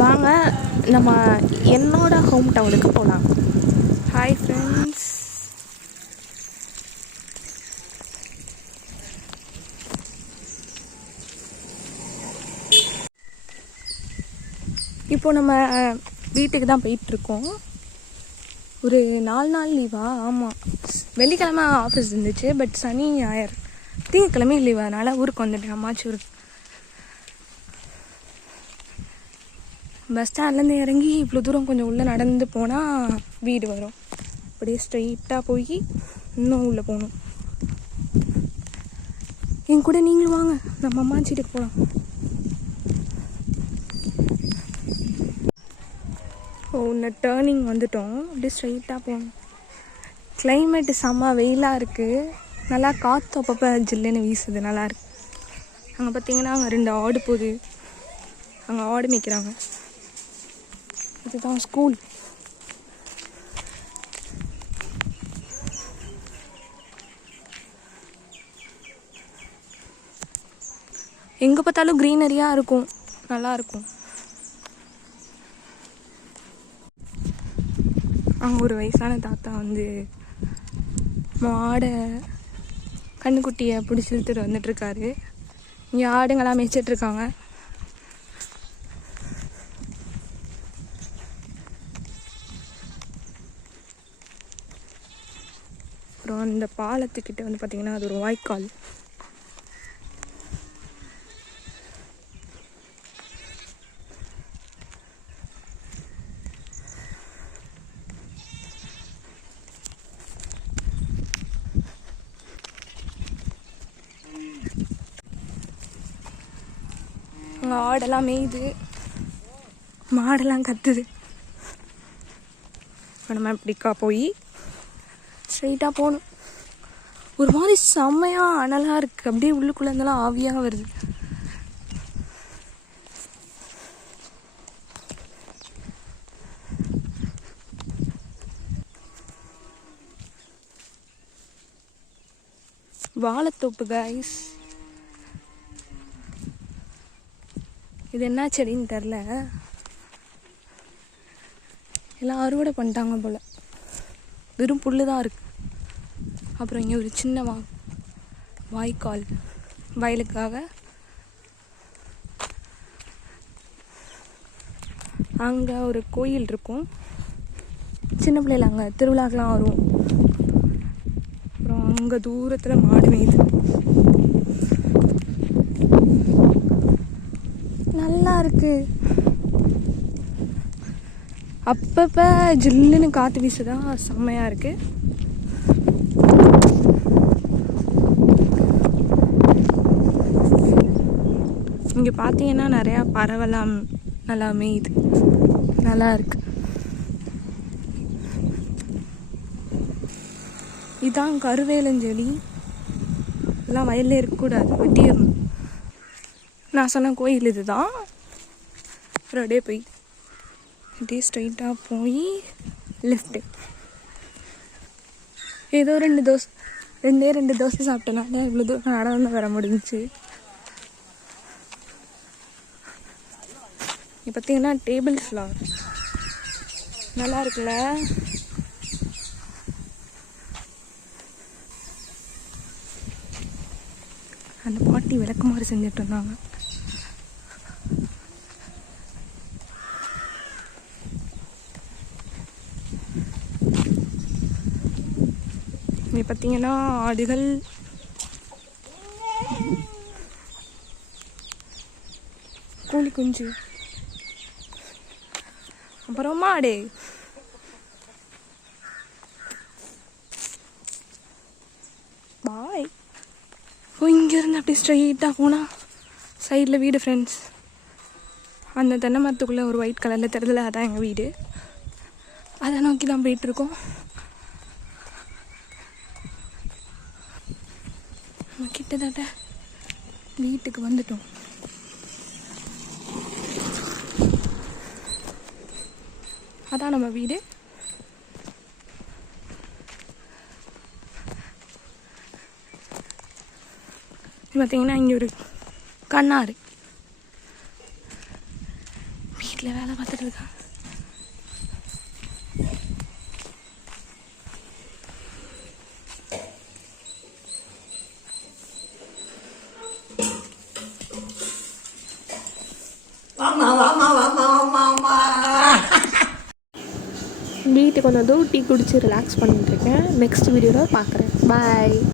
வாங்க நம்ம என்னோட ஹோம் டவுனுக்கு போகலாம். ஹாய் ஃப்ரெண்ட்ஸ், இப்போது நம்ம வீட்டுக்கு தான் போயிட்டுருக்கோம். ஒரு 4 நாள் லீவா? ஆமாம், வெள்ளிக்கிழமை ஆஃபீஸ் இருந்துச்சு, பட் சனி ஞாயிறு திங்கக்கிழமை லீவ், அதனால் ஊருக்கு வந்துட்டேன், அம்மாச்சூருக்கு. பஸ் ஸ்டாண்ட்லேருந்து இறங்கி இவ்வளோ தூரம் கொஞ்சம் உள்ளே நடந்து போனால் வீடு வரும். அப்படியே ஸ்ட்ரெயிட்டாக போய் இன்னும் உள்ளே போகணும். என் கூட நீங்களும் வாங்க, நம்ம அம்மாச்சிட்டுக்கு போகலாம். இந்த டேர்னிங் வந்துட்டோம், அப்படியே ஸ்ட்ரெயிட்டாக போகணும். கிளைமேட்டு செம்ம வெயிலாக இருக்குது, நல்லா காற்று அப்பப்போ ஜில்லுன்னு வீசுது, நல்லாயிருக்கு. அங்கே பார்த்தீங்கன்னா அங்கே 2 ஆடு போகுது, அங்கே ஆடு மேய்க்கிறாங்க. இதுதான் ஸ்கூல். எங்கே பார்த்தாலும் க்ரீனரியாக இருக்கும், நல்லாயிருக்கும். அங்கே ஒரு வயசான தாத்தா வந்து மாடை கண்ணுக்குட்டியை பிடிச்சி இழுத்துட்டு வந்துட்டுருக்காரு. இங்கே ஆடுங்களாம் மேய்ச்சிட்ருக்காங்க. அப்புறம் அந்த பாலத்துக்கிட்ட வந்து பார்த்திங்கன்னா அது ஒரு வாய்க்கால். அங்கே ஆடெல்லாம் மேய்து, மாடெல்லாம் கத்துது. இப்போ நம்ம இப்படிக்கா போய் ஸ்ட்ரெயிட்டாக போகணும். ஒரு மாதிரி செம்மையாக அனலாக இருக்குது, அப்படியே உள்ளுக்குள்ளே இருந்தெல்லாம் ஆவியாக வருது. வாழைத்தோப்பு கைஸ். இது என்ன செடின்னு தெரில, எல்லாம் அறுவடை பண்ணிட்டாங்க போல், வெறும் புல்லு தான் இருக்குது. அப்புறம் இங்கே ஒரு சின்ன வாய்க்கால் வயலுக்காக. அங்கே ஒரு கோயில் இருக்கும், சின்ன பிள்ளைல அங்கே திருவிழாக்கெலாம் வரும். அப்புறம் அங்கே தூரத்தில் மாடு மேய்து, நல்லா இருக்கு. அப்பப்போ ஜில்லுன்னு காற்று வீசுதா, செம்மையாக இருக்குது. இங்கே பார்த்தீங்கன்னா நிறையா பறவைலாம் நல்லா மேயுது, நல்லா இருக்கு. இதான் கருவேலஞ்செடி, எல்லாம் வயலில் இருக்கக்கூடாது, வெட்டிடணும். நான் சொன்ன கோயில் இது தான். அப்புறம் அப்படியே போய் அப்படியே ஸ்ட்ரைட்டாக போய் லெஃப்ட்டு. ஏதோ 2 தோசை சாப்பிட்டனால இவ்வளோ தூரம் நடந்து வர முடிஞ்சிச்சு. இப்போ பார்த்தீங்கன்னா டேபிள் ஃப்ளவர் நல்லா இருக்குல்ல. அந்த பாட்டி விளக்குமாறு செஞ்சுட்டு இருந்தாங்க. இங்கே பார்த்தீங்கன்னா ஆடுகள், கோழி குஞ்சு, அப்புறம் மாடு. பாய். இங்கேருந்து அப்படியே ஸ்ட்ரெயிட்டாக போனால் சைடில் வீடு ஃப்ரெண்ட்ஸ். அந்த தென்னை மரத்துக்குள்ளே ஒரு ஒயிட் கலரில் தெரிதல, அதான் எங்கள் வீடு. அதை நோக்கி தான் போயிட்டுருக்கோம். கிட்டத்தட்ட வீட்டுக்கு வந்துட்டோம். அதான் நம்ம வீடு. பார்த்தீங்கன்னா இங்கே ஒரு கண்ணாறு. வீட்டில் வீட்டில் வேலை பார்த்துட்டு இருக்காங்க. வீட்டுக்கு வந்ததும் டீ குடிச்சு ரிலாக்ஸ் பண்ணிட்டுருக்கேன். நெக்ஸ்ட் வீடியோவில் பார்க்குறேன். பாய்.